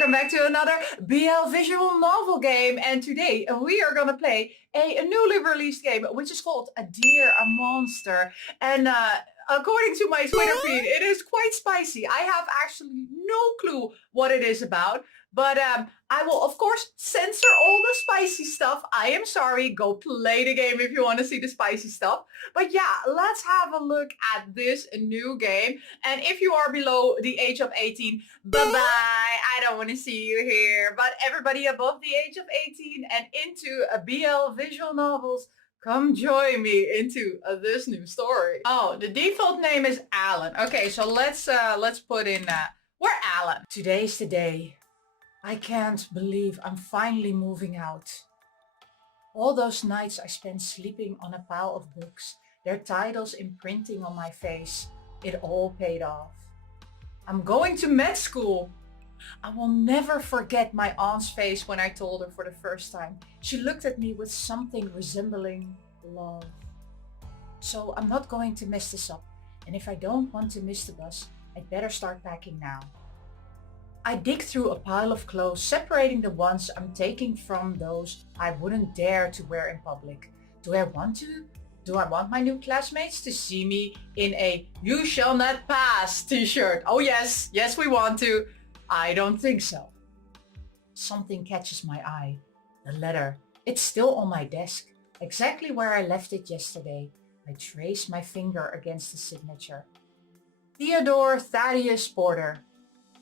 welcome back to another BL visual novel game. And today we are gonna play a newly released game, which is called A Dear a Monster. And according to my Twitter feed, it is quite spicy. I have actually no clue what it is about. But I will, of course, censor all the spicy stuff. I am sorry. Go play the game if you want to see the spicy stuff. But yeah, let's have a look at this new game. And if you are below the age of 18, bye-bye. I don't want to see you here. But everybody above the age of 18 and into BL visual novels, come join me into this new story. Oh, the default name is Alan. Okay, so let's put in, we're Alan. Today's the day. I can't believe I'm finally moving out. All those nights I spent sleeping on a pile of books, their titles imprinting on my face, it all paid off. I'm going to med school. I will never forget my aunt's face when I told her for the first time. She looked at me with something resembling love. So I'm not going to mess this up, and if I don't want to miss the bus, I'd better start packing now. I dig through a pile of clothes, separating the ones I'm taking from those I wouldn't dare to wear in public. Do I want to? Do I want my new classmates to see me in a "You shall not pass" t-shirt? Oh yes, yes we want to. I don't think so. Something catches my eye. The letter. It's still on my desk, exactly where I left it yesterday. I trace my finger against the signature. Theodore Thaddeus Porter.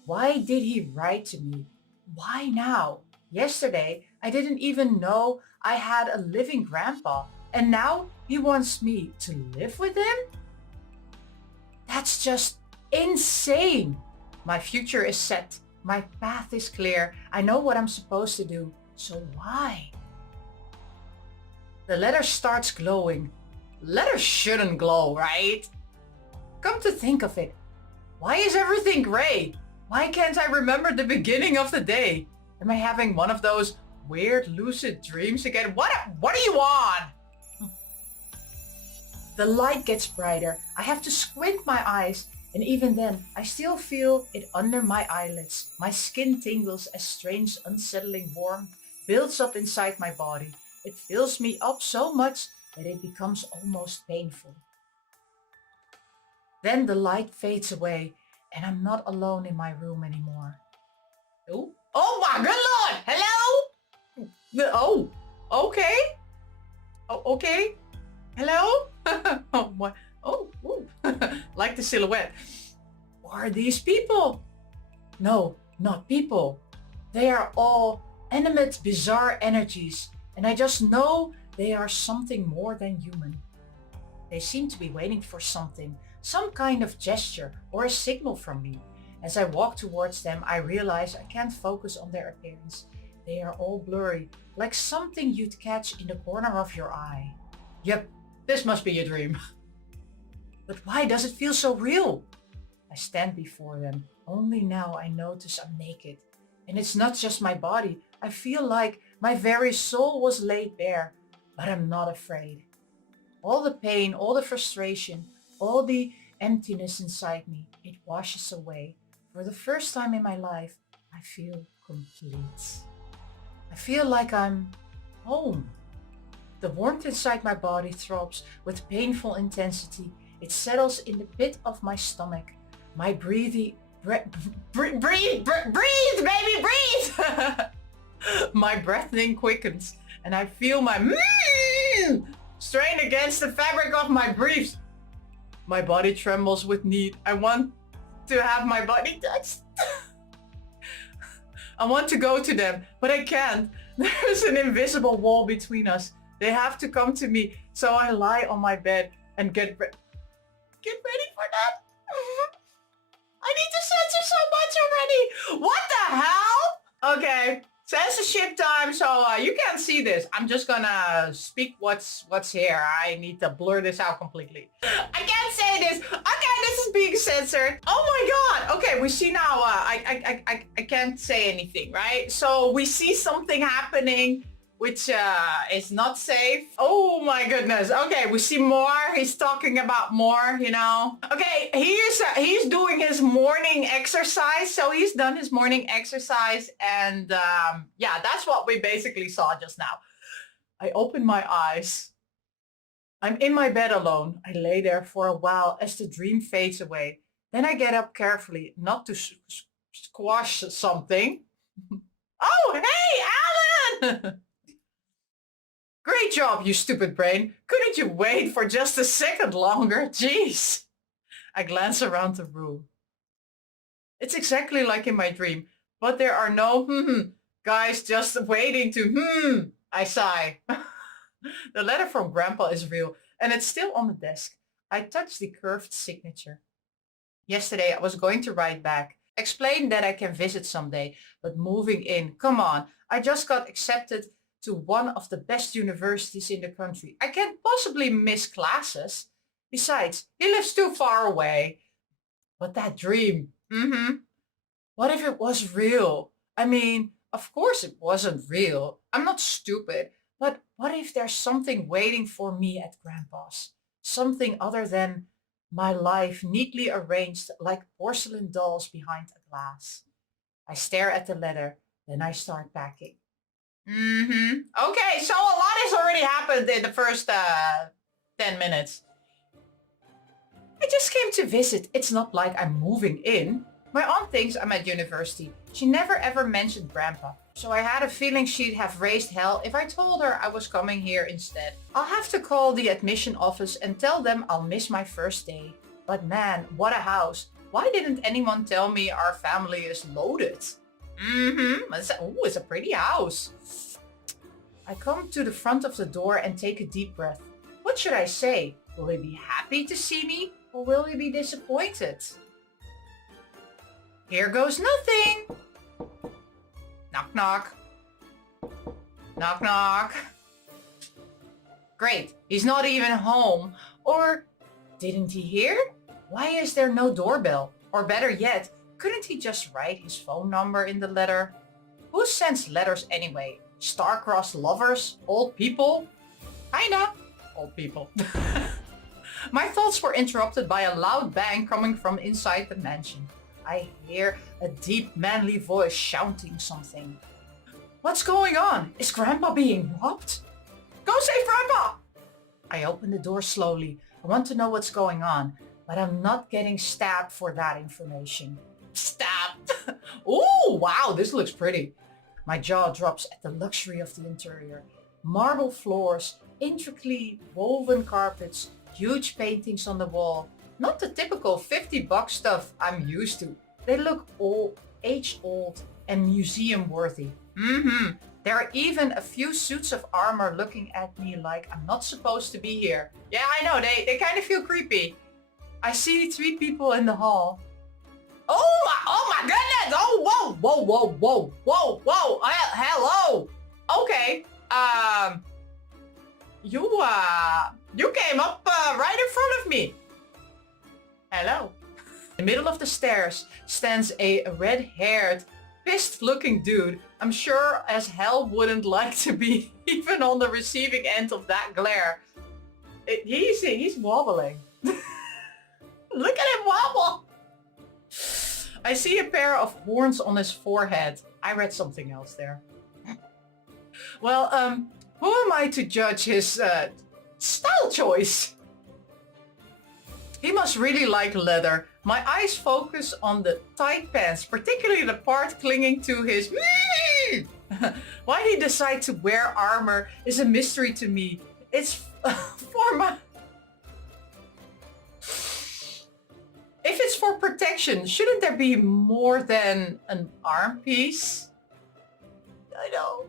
Why did he write to me? Why now? Yesterday, I didn't even know I had a living grandpa, and now he wants me to live with him? That's just insane. My future is set. My path is clear. I know what I'm supposed to do. So why? The letter starts glowing. Letters shouldn't glow, right? Come to think of it, why is everything gray? Why can't I remember the beginning of the day? Am I having one of those weird lucid dreams again? What do you want? The light gets brighter. I have to squint my eyes, and even then, I still feel it under my eyelids. My skin tingles as strange, unsettling warmth builds up inside my body. It fills me up so much that it becomes almost painful. Then the light fades away, and I'm not alone in my room anymore. Oh my good Lord! Hello? Oh, okay. Oh, okay. Hello? Oh, what? Oh, like the silhouette. Who are these people? No, not people. They are all animate, bizarre energies, and I just know they are something more than human. They seem to be waiting for something, some kind of gesture or a signal from me. As I walk towards them, I realize I can't focus on their appearance. They are all blurry, like something you'd catch in the corner of your eye. Yep, this must be a dream. But why does it feel so real? I stand before them. Only now I notice I'm naked. And it's not just my body. I feel like my very soul was laid bare, but I'm not afraid. All the pain, all the frustration, all the emptiness inside me, it washes away. For the first time in my life, I feel complete. I feel like I'm home. The warmth inside my body throbs with painful intensity. It settles in the pit of my stomach. My breathe, baby, breathe! My breathing quickens, and I feel my strain against the fabric of my briefs. My body trembles with need. I want to have my body touched. I want to go to them, but I can't. There's an invisible wall between us. They have to come to me, so I lie on my bed and get ready for that. I need to censor so much already. What the hell? Okay, censorship time. So you can't see this. I'm just gonna speak what's here. I need to blur this out completely. I can't say this. Okay, this is being censored. Oh my god. Okay, we see now. I can't say anything, right? So we see something happening which is not safe. Oh my goodness. Okay, we see more. He's talking about more, you know. Okay, he's doing his morning exercise. So he's done his morning exercise. And yeah, that's what we basically saw just now. I open my eyes. I'm in my bed alone. I lay there for a while as the dream fades away. Then I get up carefully, not to squash something. Oh, hey, Alan! Great job, you stupid brain. Couldn't you wait for just a second longer? Jeez. I glance around the room. It's exactly like in my dream, but there are no guys just waiting to I sigh. The letter from Grandpa is real, and it's still on the desk. I touch the curved signature. Yesterday, I was going to write back, explain that I can visit someday, but moving in, come on. I just got accepted to one of the best universities in the country. I can't possibly miss classes. Besides, he lives too far away. But that dream, what if it was real? I mean, of course it wasn't real. I'm not stupid. But what if there's something waiting for me at Grandpa's? Something other than my life neatly arranged like porcelain dolls behind a glass. I stare at the letter, then I start packing. Okay, so a lot has already happened in the first 10 minutes. I just came to visit. It's not like I'm moving in. My aunt thinks I'm at university. She never ever mentioned Grandpa. So I had a feeling she'd have raised hell if I told her I was coming here instead. I'll have to call the admission office and tell them I'll miss my first day. But man, what a house. Why didn't anyone tell me our family is loaded? It's a pretty house. I come to the front of the door and take a deep breath. What should I say? Will he be happy to see me or will he be disappointed? Here goes nothing. Knock, knock. Knock, knock. Great, he's not even home. Or didn't he hear? Why is there no doorbell? Or better yet, couldn't he just write his phone number in the letter? Who sends letters anyway? Star-crossed lovers? Old people? Kinda. Old people. My thoughts were interrupted by a loud bang coming from inside the mansion. I hear a deep manly voice shouting something. What's going on? Is Grandpa being robbed? Go save Grandpa! I open the door slowly. I want to know what's going on, but I'm not getting stabbed for that information. Stabbed! Ooh, wow, this looks pretty. My jaw drops at the luxury of the interior. Marble floors, intricately woven carpets, huge paintings on the wall. Not the typical $50 stuff I'm used to. They look old, age-old and museum-worthy. There are even a few suits of armor looking at me like I'm not supposed to be here. Yeah, I know, they kind of feel creepy. I see 3 people in the hall. Oh my goodness! Oh, whoa. Hello. Okay. You came up right in front of me. Hello. In the middle of the stairs stands a red-haired, pissed-looking dude. I'm sure as hell wouldn't like to be even on the receiving end of that glare. He's wobbling. Look at him wobble. I see a pair of horns on his forehead. I read something else there. Well, who am I to judge his style choice? He must really like leather. My eyes focus on the tight pants, particularly the part clinging to his... Why he decide to wear armor is a mystery to me. It's for my... If it's for protection, shouldn't there be more than an arm piece? I know.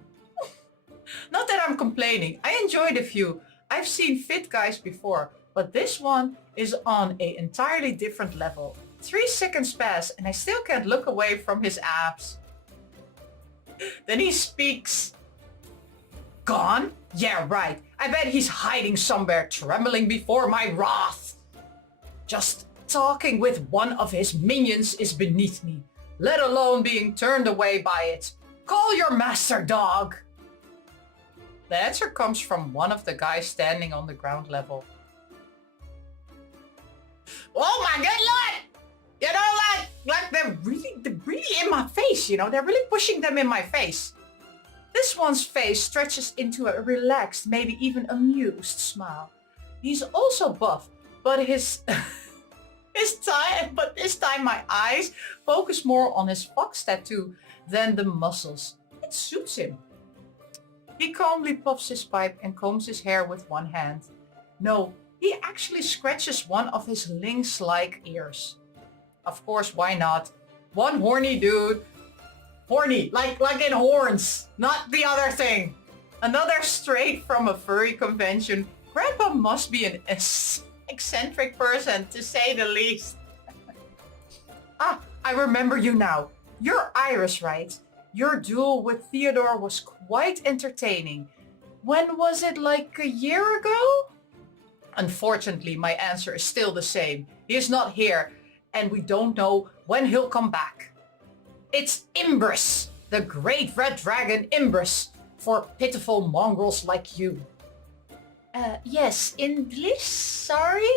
Not that I'm complaining. I enjoyed a few. I've seen fit guys before, but this one is on an entirely different level. 3 seconds pass and I still can't look away from his abs. Then he speaks. Gone? Yeah, right. I bet he's hiding somewhere, trembling before my wrath. Just talking with one of his minions is beneath me, let alone being turned away by it. Call your master, dog. The answer comes from one of the guys standing on the ground level. Oh my good lord! You know, like they're really in my face, you know? They're really pushing them in my face. This one's face stretches into a relaxed, maybe even amused smile. He's also buff, but this time my eyes focus more on his fox tattoo than the muscles. It suits him. He calmly puffs his pipe and combs his hair with one hand. No, he actually scratches one of his lynx-like ears. Of course, why not? One horny dude. Horny, like in horns, not the other thing. Another straight from a furry convention. Grandpa must be an eccentric person, to say the least. Ah, I remember you now. You're Iris, right? Your duel with Theodore was quite entertaining. When was it, like a year ago? Unfortunately, my answer is still the same. He is not here, and we don't know when he'll come back. It's Imbrus, the great red dragon Imbrus, for pitiful mongrels like you. Yes, in bliss, sorry?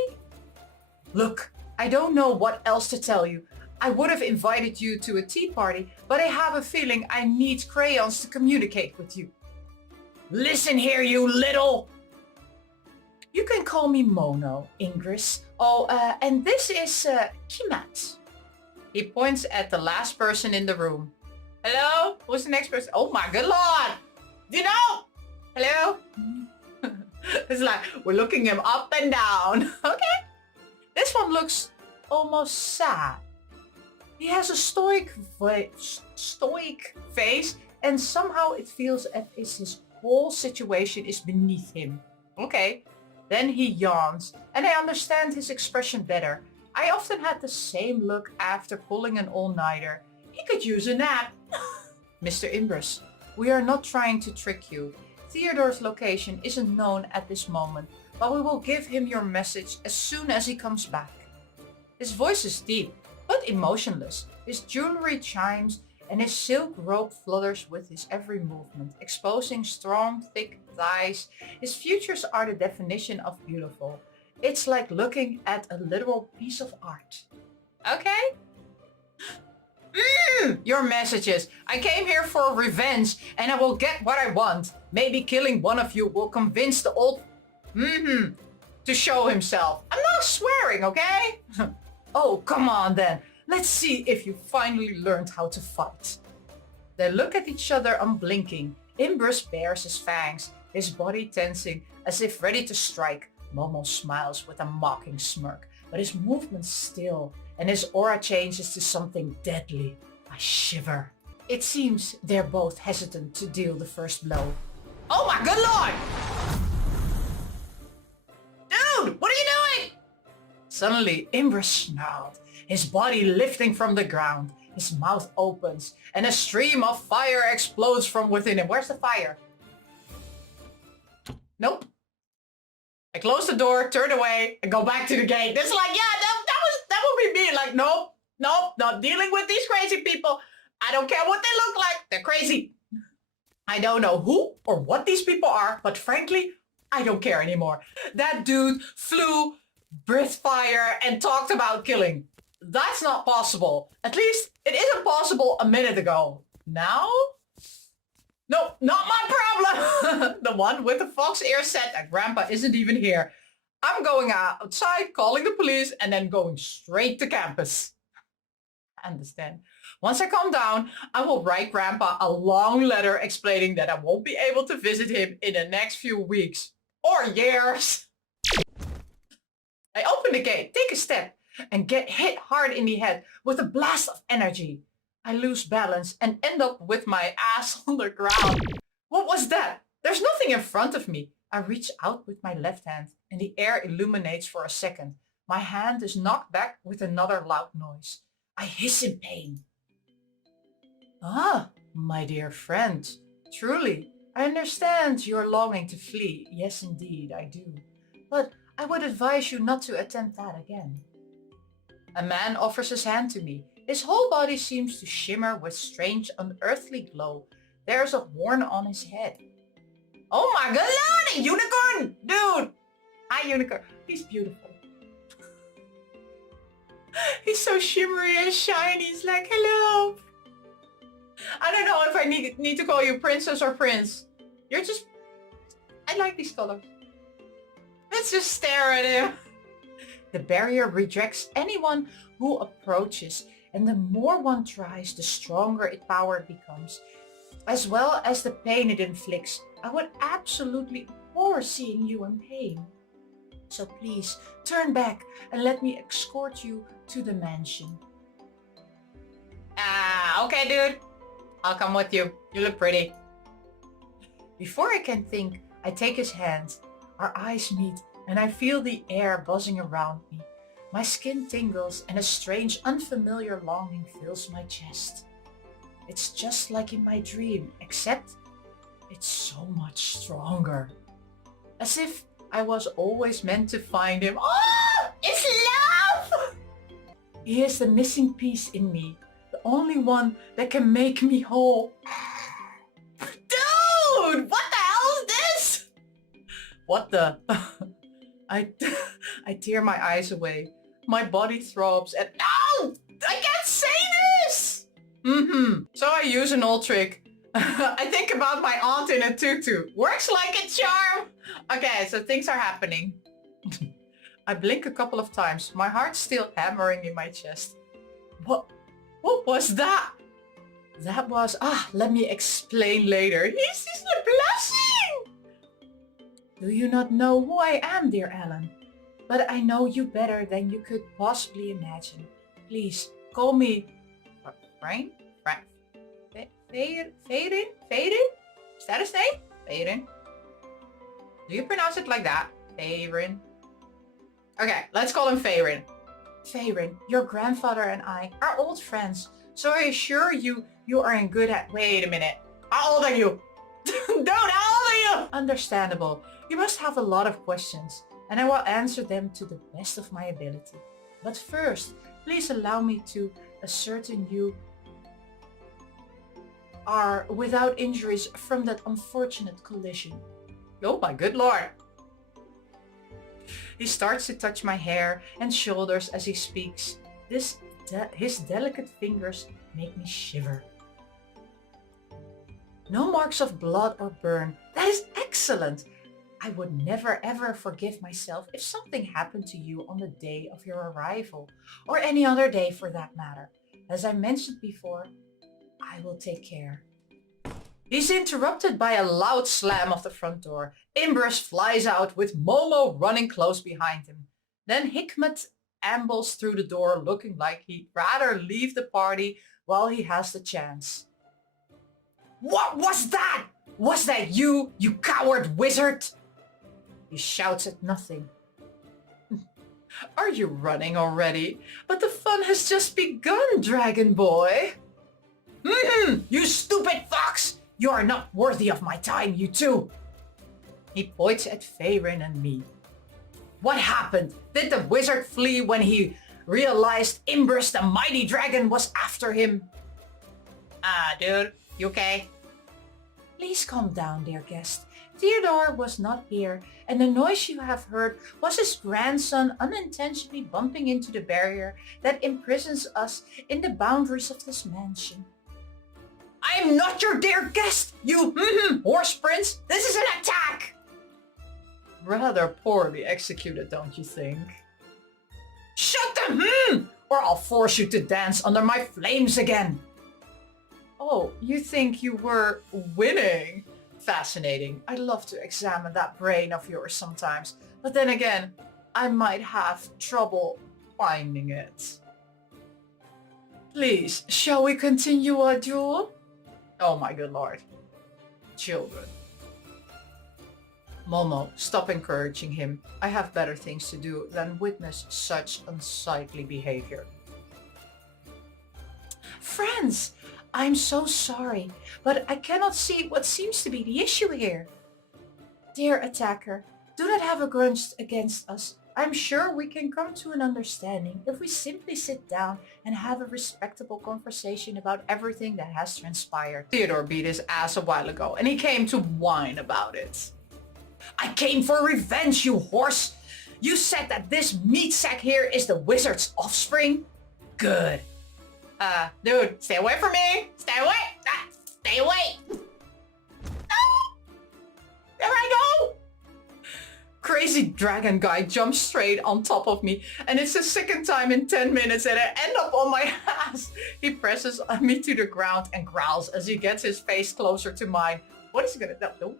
Look, I don't know what else to tell you. I would have invited you to a tea party, but I have a feeling I need crayons to communicate with you. Listen here, you little... You can call me Mono, Ingris. Oh, and this is Kimat. He points at the last person in the room. Hello? Who's the next person? Oh my good lord! You know? Hello? It's like, we're looking him up and down. Okay. This one looks almost sad. He has a stoic face, and somehow it feels as if his whole situation is beneath him. Okay. Then he yawns, and I understand his expression better. I often had the same look after pulling an all-nighter. He could use a nap. Mr. Imbrus, we are not trying to trick you. Theodore's location isn't known at this moment, but we will give him your message as soon as he comes back. His voice is deep, but emotionless. His jewelry chimes, and his silk robe flutters with his every movement, exposing strong, thick thighs. His features are the definition of beautiful. It's like looking at a literal piece of art. Okay? Your messages. I came here for revenge, and I will get what I want. Maybe killing one of you will convince the old... to show himself. I'm not swearing, okay? Oh, come on then. Let's see if you finally learned how to fight. They look at each other unblinking. Imbrus bares his fangs, his body tensing as if ready to strike. Momo smiles with a mocking smirk, but his movements still, and his aura changes to something deadly. I shiver. It seems they're both hesitant to deal the first blow. Oh my good lord! Dude, what are you doing? Suddenly, Imbrus snarled, his body lifting from the ground. His mouth opens, and a stream of fire explodes from within him. Where's the fire? Nope. I close the door, turn away, and go back to the gate. It's like, yeah, that would be me. Like, nope, not dealing with these crazy people. I don't care what they look like. They're crazy. I don't know who or what these people are, but frankly, I don't care anymore. That dude flew, breathed fire, and talked about killing. That's not possible. At least it isn't possible a minute ago. Now? No, not my problem. The one with the fox ear said that Grandpa isn't even here. I'm going outside, calling the police, and then going straight to campus. I understand. Once I calm down, I will write Grandpa a long letter explaining that I won't be able to visit him in the next few weeks. Or years. I open the gate, take a step, and get hit hard in the head with a blast of energy. I lose balance and end up with my ass on the ground. What was that? There's nothing in front of me. I reach out with my left hand and the air illuminates for a second. My hand is knocked back with another loud noise. I hiss in pain. Ah, my dear friend. Truly, I understand you're longing to flee. Yes, indeed, I do. But I would advise you not to attempt that again. A man offers his hand to me. His whole body seems to shimmer with strange, unearthly glow. There's a horn on his head. Oh my god, Lord, a unicorn! Dude! Hi, unicorn. He's beautiful. He's so shimmery and shiny. He's like, hello. I don't know if I need to call you princess or prince. You're just... I like these colors. Let's just stare at him. The barrier rejects anyone who approaches, and the more one tries, the stronger its power becomes, as well as the pain it inflicts. I would absolutely abhor seeing you in pain. So please, turn back and let me escort you to the mansion. Okay, dude. I'll come with you. You look pretty. Before I can think, I take his hand. Our eyes meet, and I feel the air buzzing around me. My skin tingles, and a strange, unfamiliar longing fills my chest. It's just like in my dream, except it's so much stronger. As if I was always meant to find him. Oh, it's love! He is the missing piece in me, the only one that can make me whole. Dude, what the hell is this? What the? I tear my eyes away. My body throbs and no! I can't say this! So I use an old trick. I think about my aunt in a tutu. Works like a charm! Okay, so things are happening. I blink a couple of times. My heart's still hammering in my chest. What was that? That was... let me explain later. He's blushing! Do you not know who I am, dear Alan? But I know you better than you could possibly imagine. Please, call me... Frank? Faden? Is that his name? Faden? Do you pronounce it like that? Faden? Okay, let's call him Faden. Faden, your grandfather and I are old friends, so I assure you, you are in good hands. Wait a minute. How old are you? Dude, how old are you? Understandable. You must have a lot of questions, and I will answer them to the best of my ability. But first, please allow me to ascertain you are without injuries from that unfortunate collision. Oh my good lord. He starts to touch my hair and shoulders as he speaks. His delicate fingers make me shiver. No marks of blood or burn. That is excellent. I would never ever forgive myself if something happened to you on the day of your arrival, or any other day for that matter. As I mentioned before, I will take care. He's interrupted by a loud slam of the front door. Imbers flies out with Momo running close behind him. Then Hikmet ambles through the door looking like he'd rather leave the party while he has the chance. What was that? Was that you, you coward wizard? He shouts at nothing. Are you running already? But the fun has just begun, Dragon Boy. You stupid fox! You are not worthy of my time, you two! He points at Farin and me. What happened? Did the wizard flee when he realized Imbers the mighty dragon was after him? Dude, you okay? Please calm down, dear guest. Theodore was not here, and the noise you have heard was his grandson unintentionally bumping into the barrier that imprisons us in the boundaries of this mansion. I am not your dear guest, you horse prince. This is an attack. Rather poorly executed, don't you think? Shut the or I'll force you to dance under my flames again. Oh, you think you were winning? Fascinating. I'd love to examine that brain of yours sometimes, but then again, I might have trouble finding it. Please, shall we continue our duel? Oh my good lord. Children. Momo, stop encouraging him. I have better things to do than witness such unsightly behavior. Friends, I'm so sorry, but I cannot see what seems to be the issue here. Dear attacker, do not have a grudge against us. I'm sure we can come to an understanding if we simply sit down and have a respectable conversation about everything that has transpired. Theodore beat his ass a while ago and he came to whine about it. I came for revenge, you horse! You said that this meat sack here is the wizard's offspring? Good. Dude, stay away from me! Stay away! Stay away! Ah! There I go! Crazy dragon guy jumps straight on top of me, and it's the second time in 10 minutes that I end up on my ass. He presses me to the ground and growls as he gets his face closer to mine. What is he gonna do?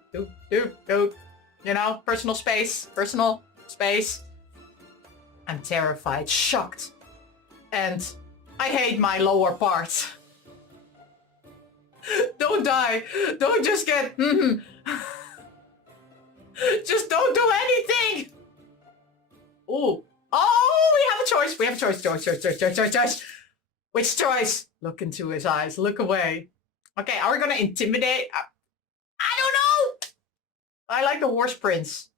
Dude. You know, personal space. I'm terrified, shocked, and I hate my lower part. Don't die. Don't just get... Just don't do anything! Ooh. Oh, we have a choice. We have a choice. Which choice? Look into his eyes. Look away. Okay, are we gonna intimidate? I don't know! I like the horse prince.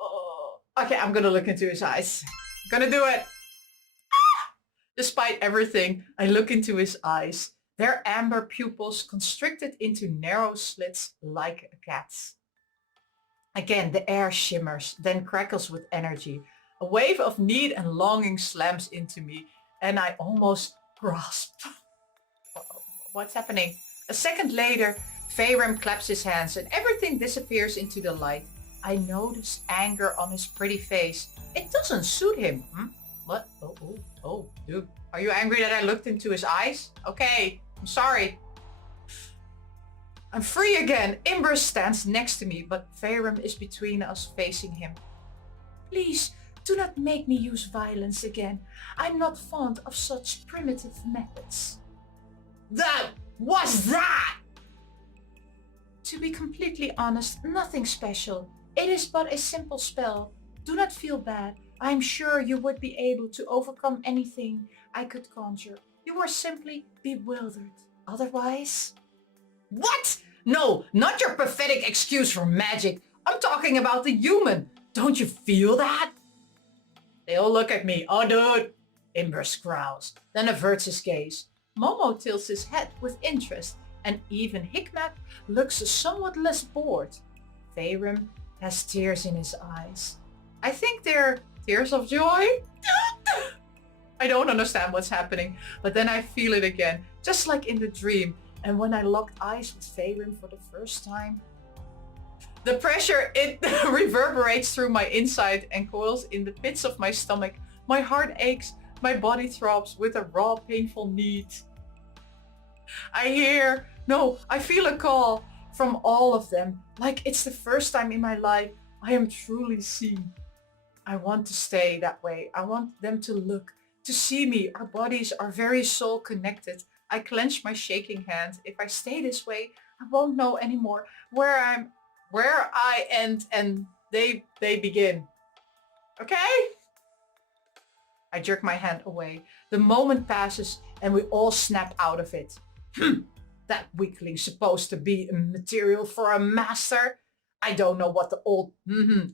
Oh. Okay, I'm gonna look into his eyes. Gonna do it. Ah! Despite everything, I look into his eyes. Their amber pupils constricted into narrow slits like a cat's. Again, the air shimmers, then crackles with energy. A wave of need and longing slams into me, and I almost grasp. What's happening? A second later, Faerun claps his hands and everything disappears into the light. I notice anger on his pretty face. It doesn't suit him. What? Oh, dude. Are you angry that I looked into his eyes? Okay, I'm sorry. I'm free again. Imber stands next to me, but Faerun is between us, facing him. Please, do not make me use violence again. I'm not fond of such primitive methods. What's that? To be completely honest, nothing special. It is but a simple spell. Do not feel bad. I am sure you would be able to overcome anything I could conjure. You are simply bewildered. Otherwise... What? No, not your pathetic excuse for magic. I'm talking about the human. Don't you feel that? They all look at me. Oh, dude. Imber growls, then averts his gaze. Momo tilts his head with interest, and even Hikmat looks somewhat less bored. Faerun has tears in his eyes. I think they're tears of joy. I don't understand what's happening, but then I feel it again, just like in the dream. And when I locked eyes with Faerun for the first time, the pressure, it reverberates through my inside and coils in the pits of my stomach. My heart aches, my body throbs with a raw, painful need. I feel a call from all of them, like it's the first time in my life I am truly seen. I want to stay that way. I want them to look, to see me. Our bodies are very soul connected. I clench my shaking hand. If I stay this way, I won't know anymore where I end and they begin. Okay? I jerk my hand away. The moment passes and we all snap out of it. That weakling's supposed to be material for a master. I don't know what the old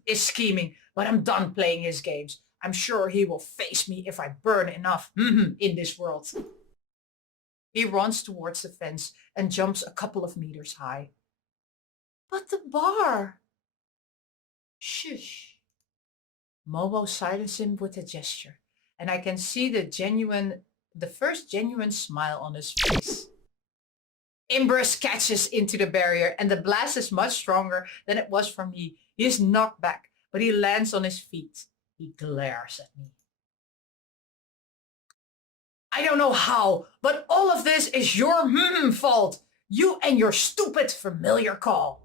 is scheming, but I'm done playing his games. I'm sure he will face me if I burn enough in this world. He runs towards the fence and jumps a couple of meters high. But the bar! Shush. Momo silences him with a gesture, and I can see the first genuine smile on his face. Imbrus catches into the barrier, and the blast is much stronger than it was for me. He is knocked back, but he lands on his feet. He glares at me. I don't know how, but all of this is your fault. You and your stupid familiar call.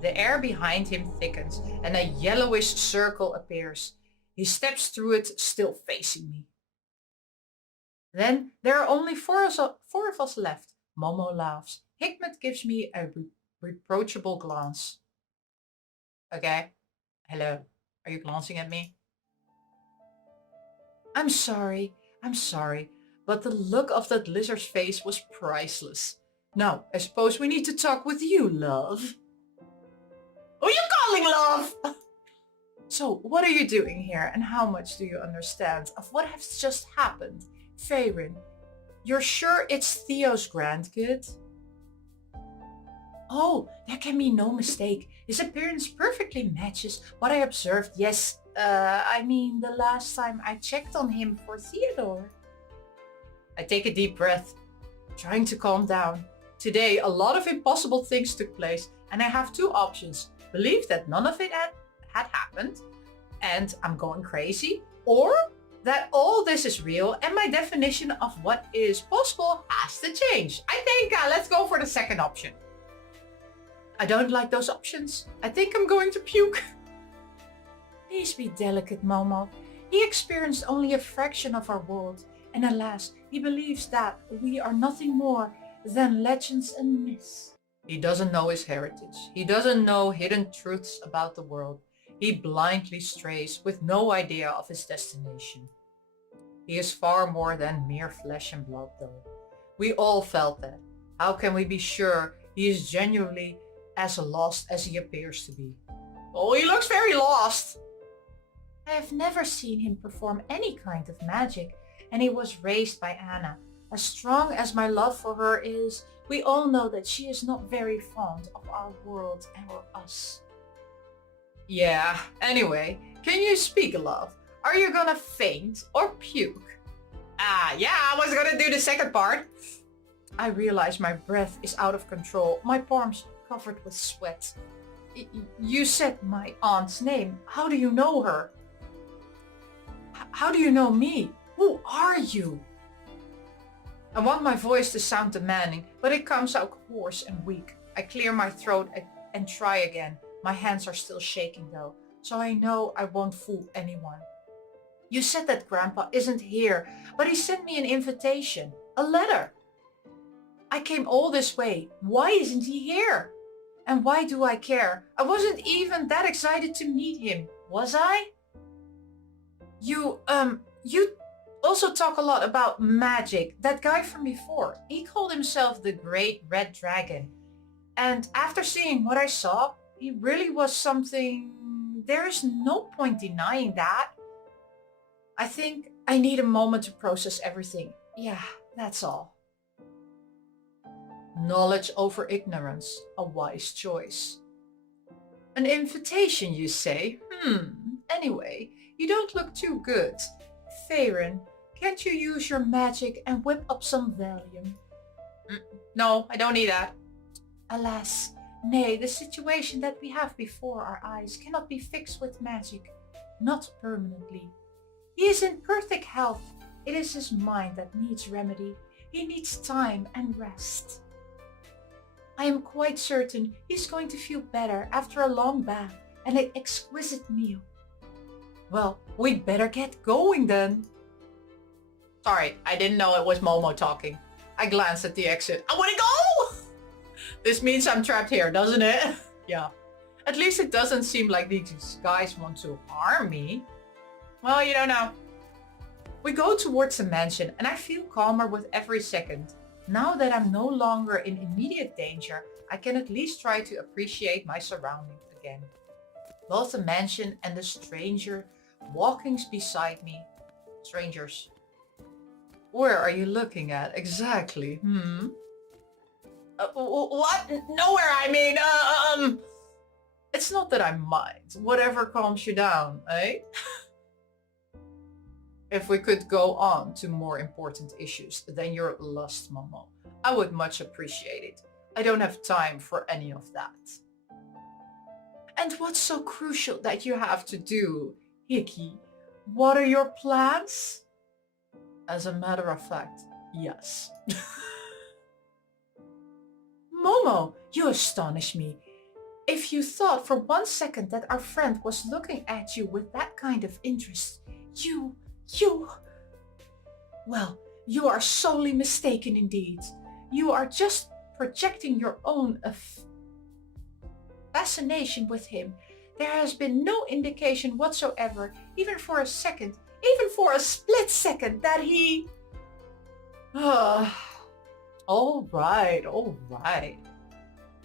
The air behind him thickens and a yellowish circle appears. He steps through it, still facing me. Then there are only four of us left. Momo laughs. Hikmet gives me a reproachable glance. Okay. Hello. Are you glancing at me? I'm sorry. But the look of that lizard's face was priceless. Now, I suppose we need to talk with you, love. Who are you calling love? So, what are you doing here and how much do you understand of what has just happened? Farin, you're sure it's Theo's grandkid? Oh, there can be no mistake. His appearance perfectly matches what I observed. Yes, I mean the last time I checked on him for Theodore. I take a deep breath, trying to calm down. Today, a lot of impossible things took place, and I have two options. Believe that none of it had happened, and I'm going crazy, or that all this is real, and my definition of what is possible has to change. I think let's go for the second option. I don't like those options. I think I'm going to puke. Please be delicate, Momo. He experienced only a fraction of our world, and alas, he believes that we are nothing more than legends and myths. He doesn't know his heritage. He doesn't know hidden truths about the world. He blindly strays with no idea of his destination. He is far more than mere flesh and blood, though. We all felt that. How can we be sure he is genuinely as lost as he appears to be? Oh, he looks very lost. I have never seen him perform any kind of magic, and he was raised by Anna. As strong as my love for her is, we all know that she is not very fond of our world or us. Yeah, anyway, can you speak, love? Are you gonna faint or puke? Yeah, I was gonna do the second part. I realize my breath is out of control, my palms covered with sweat. You said my aunt's name. How do you know her? How do you know me? Who are you? I want my voice to sound demanding, but it comes out hoarse and weak. I clear my throat and try again. My hands are still shaking though, so I know I won't fool anyone. You said that Grandpa isn't here, but he sent me an invitation, a letter. I came all this way. Why isn't he here? And why do I care? I wasn't even that excited to meet him, was I? You also talk a lot about magic. That guy from before, he called himself the Great Red Dragon. And after seeing what I saw, he really was something. There is no point denying that. I think I need a moment to process everything. Yeah, that's all. Knowledge over ignorance, a wise choice. An invitation, you say? Anyway, you don't look too good. Farin, can't you use your magic and whip up some Valium? No, I don't need that. Alas, nay, the situation that we have before our eyes cannot be fixed with magic, not permanently. He is in perfect health. It is his mind that needs remedy. He needs time and rest. I am quite certain he's going to feel better after a long bath and an exquisite meal. Well, we'd better get going then. Sorry, I didn't know it was Momo talking. I glanced at the exit. I want to go! This means I'm trapped here, doesn't it? Yeah. At least it doesn't seem like these guys want to harm me. Well, you don't know. We go towards the mansion and I feel calmer with every second. Now that I'm no longer in immediate danger, I can at least try to appreciate my surroundings again. Both the mansion and the stranger walking beside me. Strangers. Where are you looking at exactly? What? Nowhere, I mean, It's not that I mind. Whatever calms you down, eh? If we could go on to more important issues than your lust, Momo, I would much appreciate it. I don't have time for any of that. And what's so crucial that you have to do, Hickey? What are your plans? As a matter of fact, yes. Momo, you astonish me. If you thought for 1 second that our friend was looking at you with that kind of interest, well, you are sorely mistaken indeed. You are just projecting your own fascination with him. There has been no indication whatsoever, even for a second, even for a split second, that he... All right.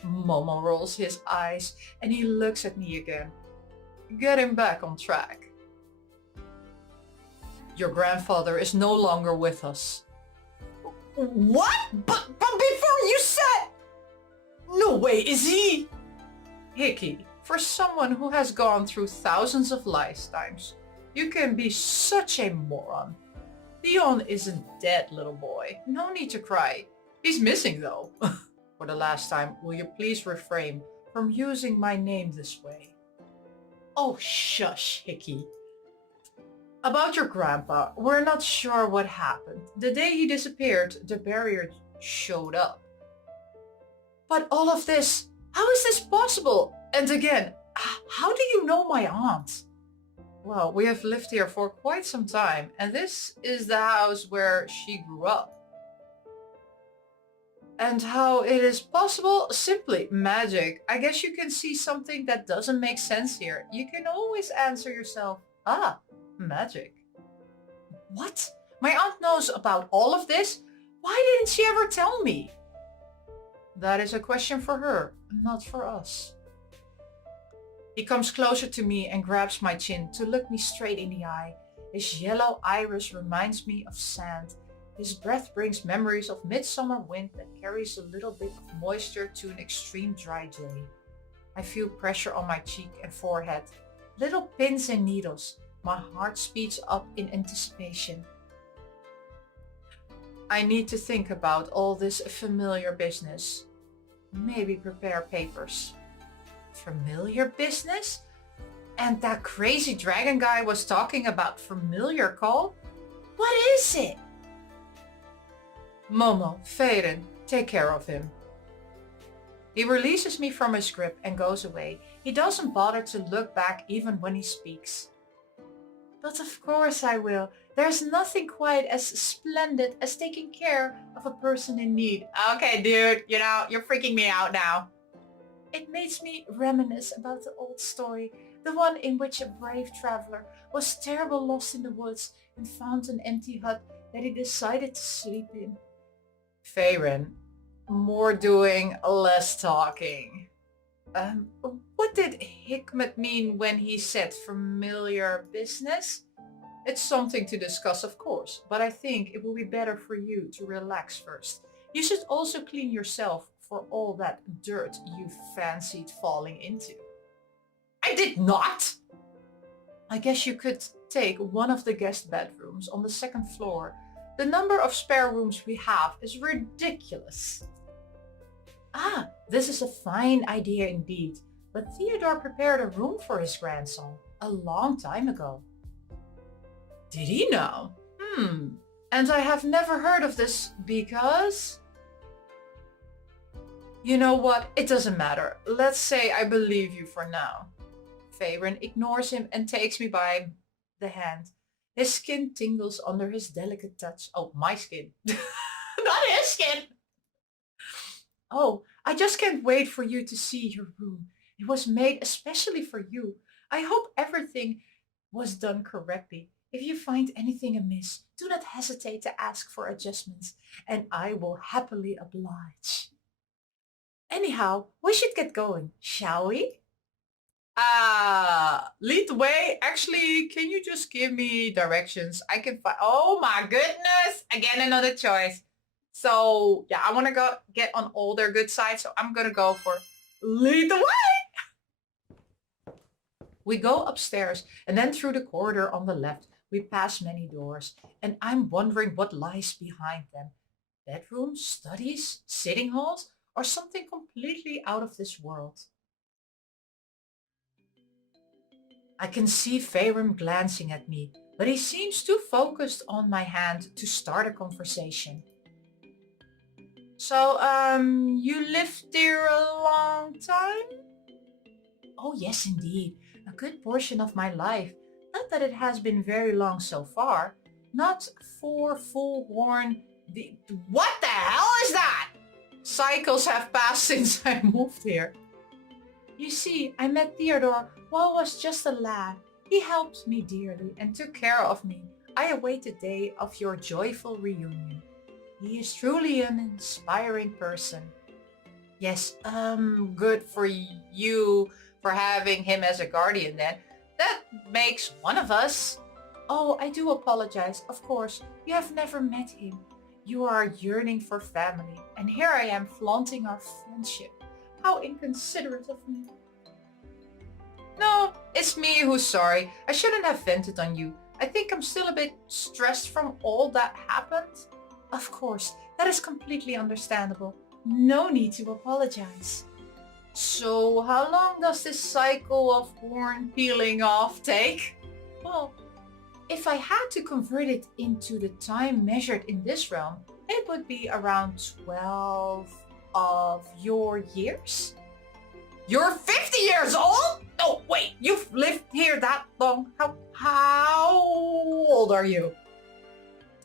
Momo rolls his eyes and he looks at me again. getting back on track. Your grandfather is no longer with us. What? But before you said... No way, is he? Hickey, for someone who has gone through thousands of lifetimes, you can be such a moron. Leon isn't dead, little boy. No need to cry. He's missing though. For the last time, will you please refrain from using my name this way? Oh, shush, Hickey. About your grandpa, we're not sure what happened. The day he disappeared, the barrier showed up. But all of this, how is this possible? And again, how do you know my aunt? Well, we have lived here for quite some time, and this is the house where she grew up. And how it is possible? Simply magic. I guess you can see something that doesn't make sense here. You can always answer yourself, magic. What? My aunt knows about all of this? Why didn't she ever tell me? That is a question for her, not for us. He comes closer to me and grabs my chin to look me straight in the eye. His yellow iris reminds me of sand. His breath brings memories of midsummer wind that carries a little bit of moisture to an extreme dry day. I feel pressure on my cheek and forehead, little pins and needles. My heart speeds up in anticipation. I need to think about all this familiar business. Maybe prepare papers. Familiar business? And that crazy dragon guy was talking about familiar call? What is it? Momo, Feren, take care of him. He releases me from his grip and goes away. He doesn't bother to look back even when he speaks. But of course I will. There's nothing quite as splendid as taking care of a person in need. Okay, dude, you're freaking me out now. It makes me reminisce about the old story, the one in which a brave traveler was terribly lost in the woods and found an empty hut that he decided to sleep in. Feren, more doing, less talking. What did Hikmet mean when he said familiar business? It's something to discuss, of course, but I think it will be better for you to relax first. You should also clean yourself for all that dirt you fancied falling into. I did not! I guess you could take one of the guest bedrooms on the second floor. The number of spare rooms we have is ridiculous. This is a fine idea indeed, but Theodore prepared a room for his grandson a long time ago. Did he now? And I have never heard of this because... You know what? It doesn't matter. Let's say I believe you for now. Feren ignores him and takes me by the hand. His skin tingles under his delicate touch. Oh, my skin. Not his skin! Oh, I just can't wait for you to see your room. It was made especially for you. I hope everything was done correctly. If you find anything amiss, do not hesitate to ask for adjustments, and I will happily oblige. Anyhow, we should get going, shall we? Lead the way. Actually, can you just give me directions? I can find... Oh my goodness! Again, another choice. So, yeah, I want to get on all their good sides, so I'm going to go for lead the way! We go upstairs, and then through the corridor on the left, we pass many doors, and I'm wondering what lies behind them. Bedrooms, studies, sitting halls, or something completely out of this world. I can see Feren glancing at me, but he seems too focused on my hand to start a conversation. So, you lived here a long time? Oh yes, indeed. A good portion of my life. Not that it has been very long so far. Not 4 full worn... What the hell is that? Cycles have passed since I moved here. You see, I met Theodore while I was just a lad. He helped me dearly and took care of me. I await the day of your joyful reunion. He is truly an inspiring person. Yes, good for you for having him as a guardian then. That makes one of us. Oh, I do apologize. Of course, you have never met him. You are yearning for family, and here I am flaunting our friendship. How inconsiderate of me. No, it's me who's sorry. I shouldn't have vented on you. I think I'm still a bit stressed from all that happened. Of course, that is completely understandable. No need to apologize. So how long does this cycle of horn peeling off take? Well, if I had to convert it into the time measured in this realm, it would be around 12 of your years. You're 50 years old? Oh, wait, you've lived here that long. How old are you?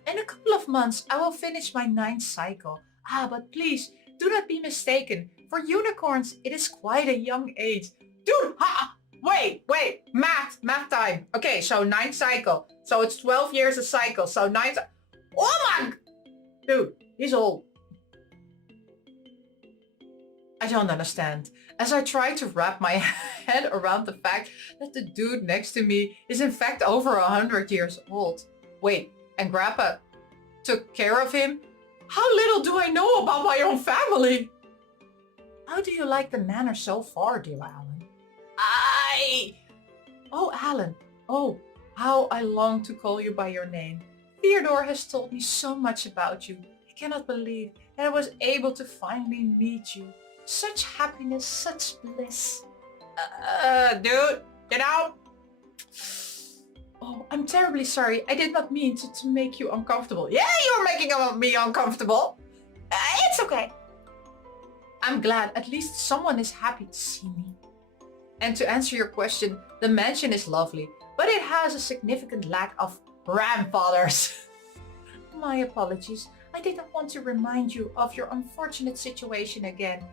In a couple of months, I will finish my 9th cycle. But please, do not be mistaken. For unicorns, it is quite a young age. Dude, wait, math time. Okay, so 9th cycle. So it's 12 years a cycle. So 9th. Oh my, dude, he's old. I don't understand. As I try to wrap my head around the fact that the dude next to me is in fact over 100 years old. Wait, and Grandpa took care of him? How little do I know about my own family? How do you like the manor so far, dear Alan? Oh, Alan. Oh, how I long to call you by your name. Theodore has told me so much about you. I cannot believe that I was able to finally meet you. Such happiness, such bliss. Dude, get out. Oh, I'm terribly sorry. I did not mean to make you uncomfortable. Yeah, you're making me uncomfortable. It's okay. I'm glad at least someone is happy to see me. And to answer your question, the mansion is lovely, but it has a significant lack of grandfathers. My apologies. I didn't want to remind you of your unfortunate situation again.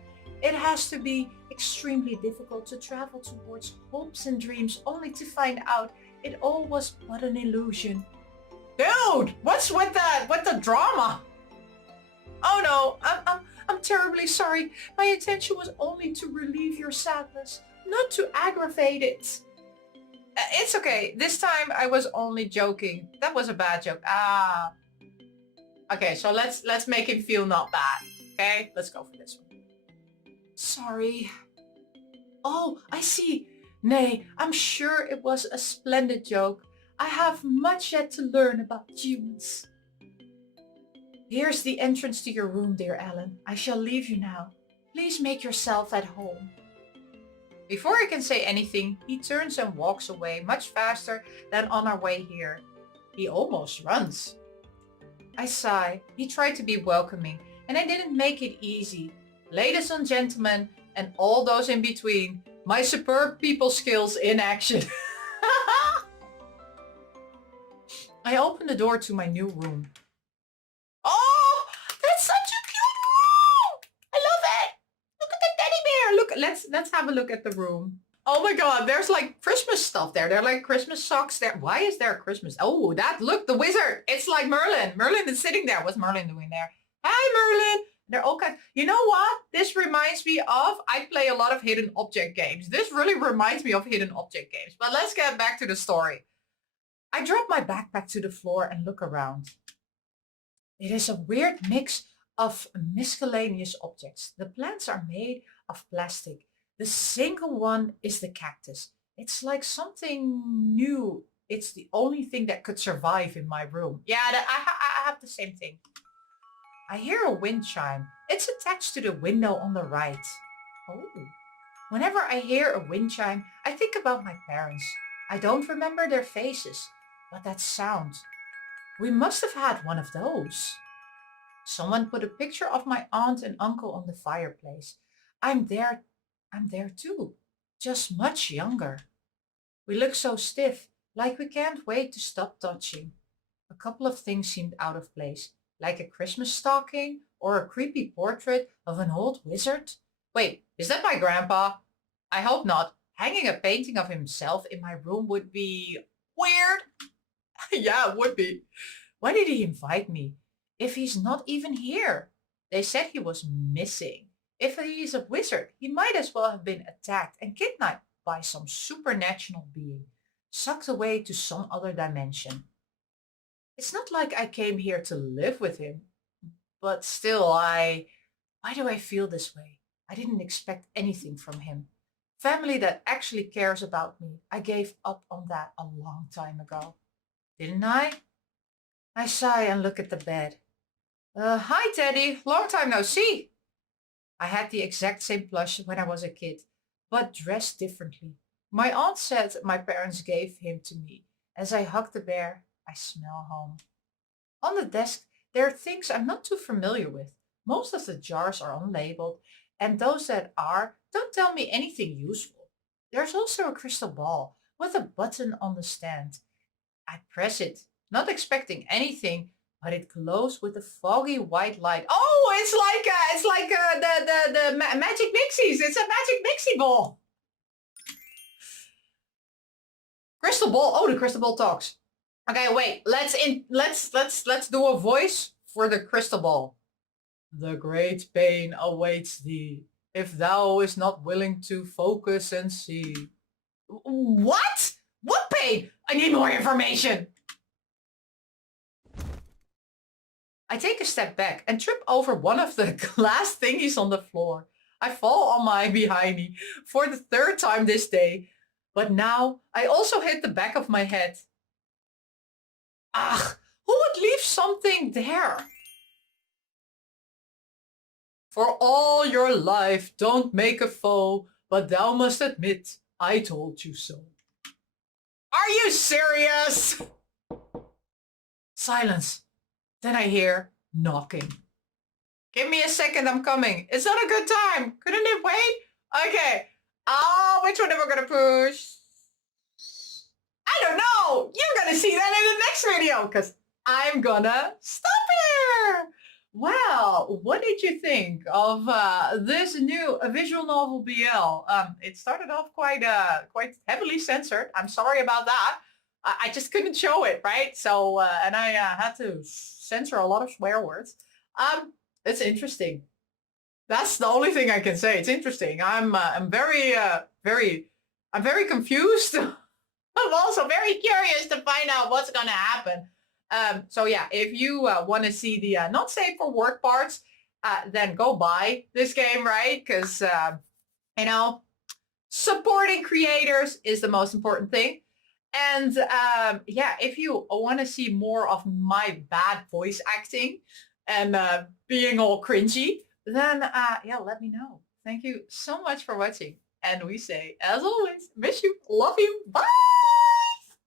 It has to be extremely difficult to travel towards hopes and dreams only to find out it all was but an illusion. Dude, what's with the drama? Oh no, I'm terribly sorry. My intention was only to relieve your sadness, not to aggravate it. It's okay. This time I was only joking. That was a bad joke. Okay, so let's make him feel not bad. Okay, let's go for this one. Sorry. Oh, I see. Nay, I'm sure it was a splendid joke. I have much yet to learn about humans. Here's the entrance to your room, dear Alan. I shall leave you now. Please make yourself at home. Before I can say anything, he turns and walks away much faster than on our way here. He almost runs. I sigh. He tried to be welcoming, and I didn't make it easy. Ladies and gentlemen, and all those in between, my superb people skills in action. I open the door to my new room. Oh, that's such a cute room! I love it! Look at the teddy bear! Look, let's have a look at the room. Oh my god, there's like Christmas stuff there. There are like Christmas socks there. Why is there a Christmas? Oh, look, the wizard. It's like Merlin. Merlin is sitting there. What's Merlin doing there? Hi, Merlin. They're all kinds. You know what? This reminds me of, I play a lot of hidden object games. This really reminds me of hidden object games. But let's get back to the story. I drop my backpack to the floor and look around. It is a weird mix of miscellaneous objects. The plants are made of plastic. The single one is the cactus. It's like something new. It's the only thing that could survive in my room. Yeah, I have the same thing. I hear a wind chime. It's attached to the window on the right. Oh. Whenever I hear a wind chime, I think about my parents. I don't remember their faces, but that sound. We must have had one of those. Someone put a picture of my aunt and uncle on the fireplace. I'm there too, just much younger. We look so stiff, like we can't wait to stop touching. A couple of things seemed out of place, like a Christmas stocking or a creepy portrait of an old wizard. Wait, is that my grandpa? I hope not. Hanging a painting of himself in my room would be weird. Yeah, it would be. Why did he invite me? If he's not even here. They said he was missing. If he is a wizard, he might as well have been attacked and kidnapped by some supernatural being. sucked away to some other dimension. It's not like I came here to live with him, but still, why do I feel this way? I didn't expect anything from him. Family that actually cares about me. I gave up on that a long time ago. Didn't I? I sigh and look at the bed. Hi, Teddy. Long time no see. I had the exact same plush when I was a kid, but dressed differently. My aunt said my parents gave him to me. As I hug the bear, I smell home. On the desk, there are things I'm not too familiar with. Most of the jars are unlabeled, and those that are don't tell me anything useful. There's also a crystal ball with a button on the stand. I press it, not expecting anything, but it glows with a foggy white light. Oh, it's like the magic mixies. It's a magic mixie ball. Crystal ball. Oh, the crystal ball talks. Okay, wait. Let's do a voice for the crystal ball. The great pain awaits thee, if thou is not willing to focus and see. What? What pain? I need more information. I take a step back and trip over one of the glass thingies on the floor. I fall on my behindy for the third time this day, but now I also hit the back of my head. Ugh, who would leave something there? For all your life, don't make a foe, but thou must admit, I told you so. Are you serious? Silence. Then I hear knocking. Give me a second, I'm coming. It's not a good time. Couldn't it wait? Okay. Oh, which one am I gonna push? I don't know. You're gonna see that in the next video because I'm gonna stop here. Well, what did you think of this new visual novel BL? It started off quite heavily censored. I'm sorry about that. I just couldn't show it, right? So, and I had to censor a lot of swear words. It's interesting. That's the only thing I can say. It's interesting. I'm very confused. I'm also very curious to find out what's gonna happen. So yeah, if you want to see the not safe for work parts, then go buy this game, right? Because you know, supporting creators is the most important thing. And yeah, if you want to see more of my bad voice acting and being all cringy, then yeah, let me know. Thank you so much for watching. And we say, as always, miss you, love you, bye!